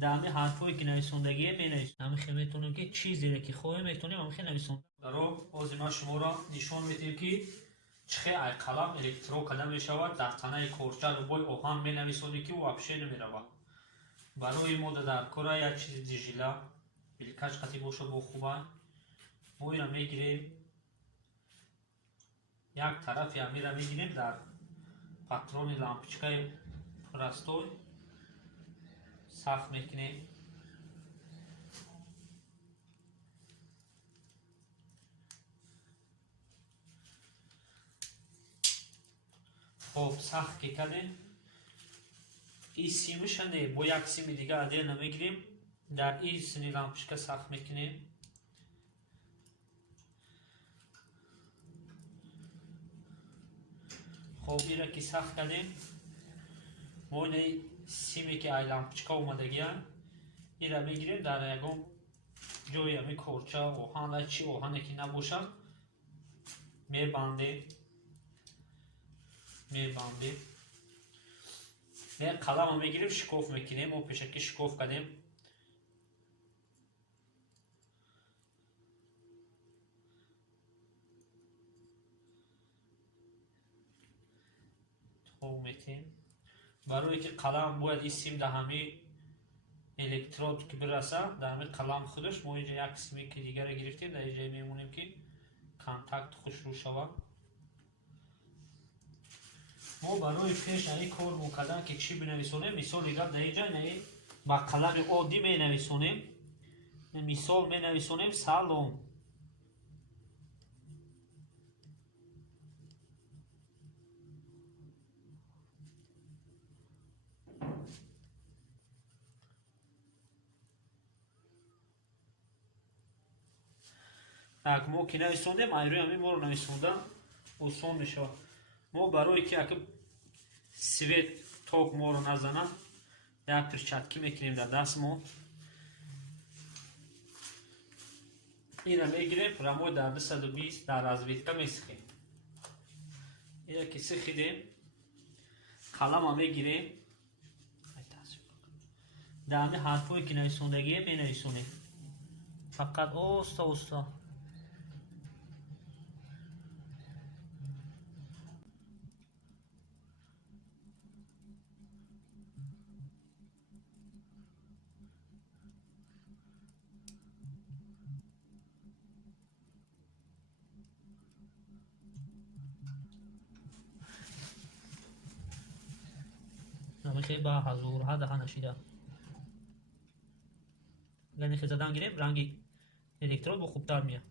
در همین حرفایی که نویسندگی می‌نویسیم همین خیلی میتونیم که چیزی را که خواهیم میتونیم همین خیلی نویسند درو باز ما شما را نشان میدیم که چه ای قلم الکترو کدام میشود در تنه کورچه رو بای اوهان مینویسونی که وابشه نمیرود برای ما در کره یک چیز دیجیلا بلکش خطی باشه با خوبه ما این را میگیریم یک طرف همین را میگیریم در پاترون لامپچکای پرستوی صاف میکنیم خب صاف که کردیم این سیمش نه با یک سیم دیگه عادی نمیگیریم در این سنی لامپچکا صاف میکنیم خب این را که صاف کردیم ما این سیمی که ای لامپچکا اومدگی این را میگیریم در یکم جوی همی کورچه اوهان چی اوهانی که نباشد میبندیم و قلم رو میگیریم شکوف میکنیم و پیشکی شکوف کردیم تو میکنیم برای که قلم باید این سیم در همه الکترود که برسه در همه قلم خودش ما اینجا یک سیمی که دیگر رو گرفتیم در اینجا میمونیم که کانتکت خوش رو شود ما برای پیش این کار میکردن که چی بنویسونیم مثال دیگر در اینجا نه با قلم عادی می نویسونیم مثال می نویسونیم سلام так ما که نویسوندیم ایروی همین ما رو نویسوندن آسان میشه ما برای که اگه سویت توک ما رو نزنن یک پرچتکی میکنیم در دستمون این رو میگیریم رموی در 220 در رزویتکا میسخیم این رو که سخیدیم قلم رو میگیریم در همین حرفایی که نویسوندگی می نویسونیم فقط اوستا خیلی با حضور ها ده نشیده یعنی خزدان گیریم رنگی الکترود با خوبتر میاد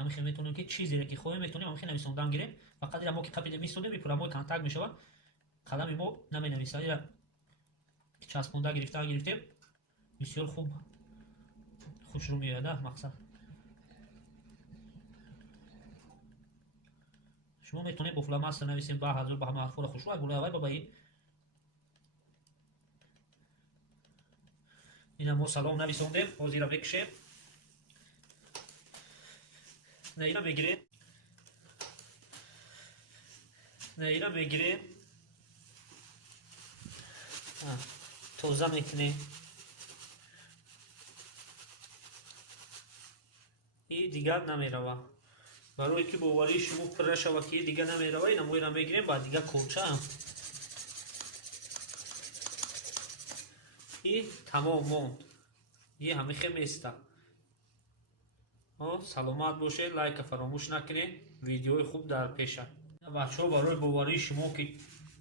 همین خیلی میتونیم که چیزی را که خواهیم میتونیم همین خیلی نویسوندن گیریم فقط ما که قبل میسونیم میپورم ما کانتکت میشود قلم ما نمی نویسه یا چسبونده گرفتیم بسیار خوب خوش رو میاد مقصد شما میتونید با فلاماستر نویسیم با حضور با همه حرفا خوش رو گوله اول بابا این ما سلام نویسوندیم بازی را بکشیم نه اینا میگیریم توزه میکنیم این دیگر نمیروه. برای که باوری شما پر نشود که دیگر نمیروه، این موی را میگیریم بعد دیگر کلچه هم این تمام موند. این همیشه میسته. سلامت باشه، لایک فراموش نکنید. ویدیوی خوب در پیشه. بچه ها برای باوری شما که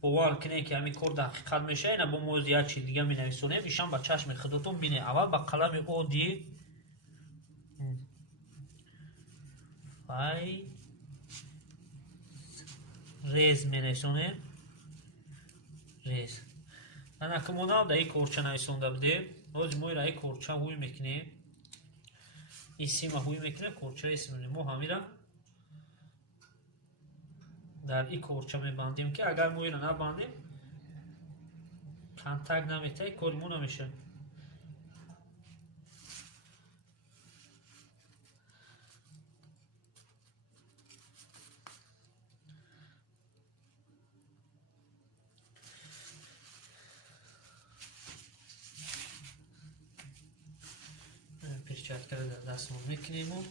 باور کنید که همین کار دقیقاً میشه، اینا با موضوعیت چی دیگه می نویسونیم ایشان با چشم خودتون بینید. اول با قلم عادی فای ریز می نویسونیم. ریز انا که مونال در این کورچه نویسونده بودیم. آج موی را این کورچه هوی میکنیم. این سیما هوی میکنیم. کورچه اسم ما همیرا در این کورچه میبندیم که اگر موی را نبندیم کنتک نمیته، کارمون نمیشه. پیشچت کرده در دستمون میکنیم و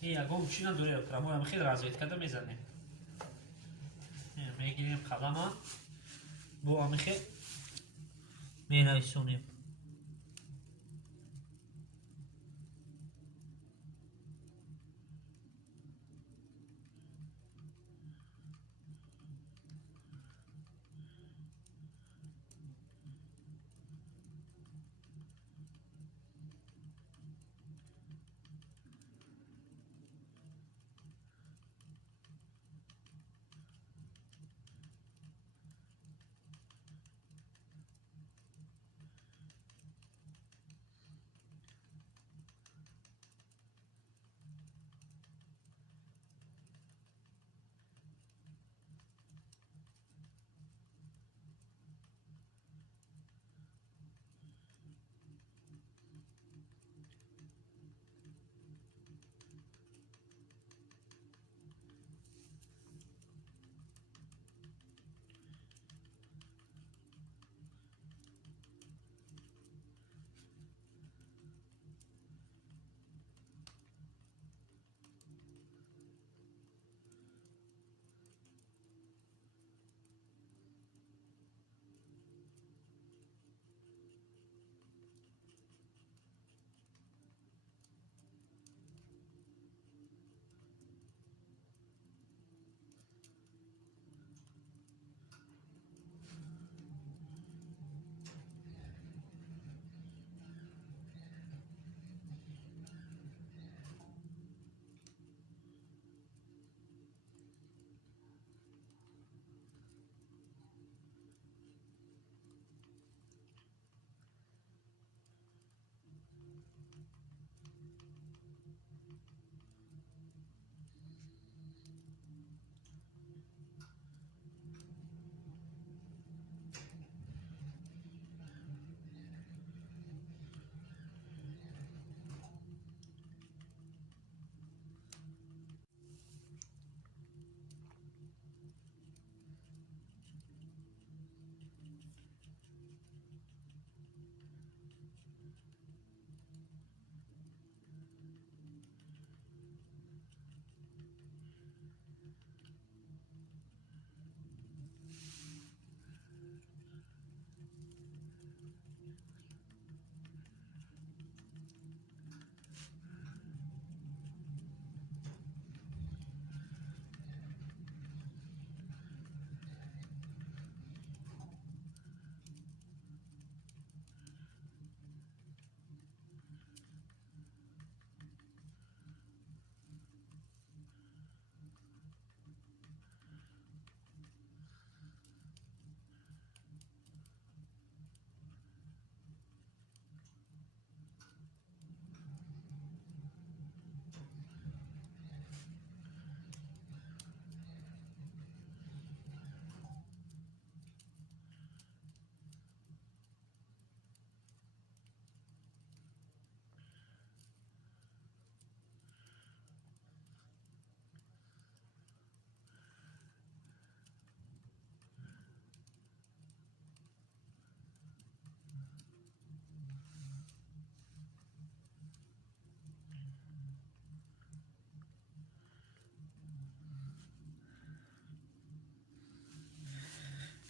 این اگه چی نداره پرامو هم خیلی رازوید کرده میزنیم. میگیریم قلم ها با همیشه می نویسونیم.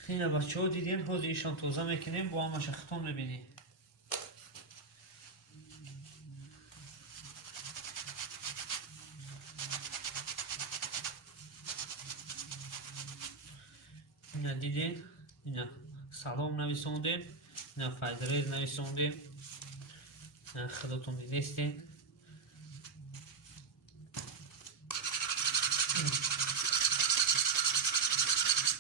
اینا بچه ها دیدین حوض ایشان توزه میکنیم با همش ختم میبینی. اینا دیدین اینا سلام نویسوندین، اینا فایدریز نویسوندین، خودتون دیدین.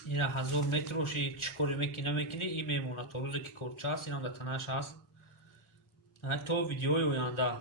اینا 1000 مترشی چکوری میکنه این میمونه تا روزی که کورچه هست. اینا در تنش هست تا ویدیوی آینده.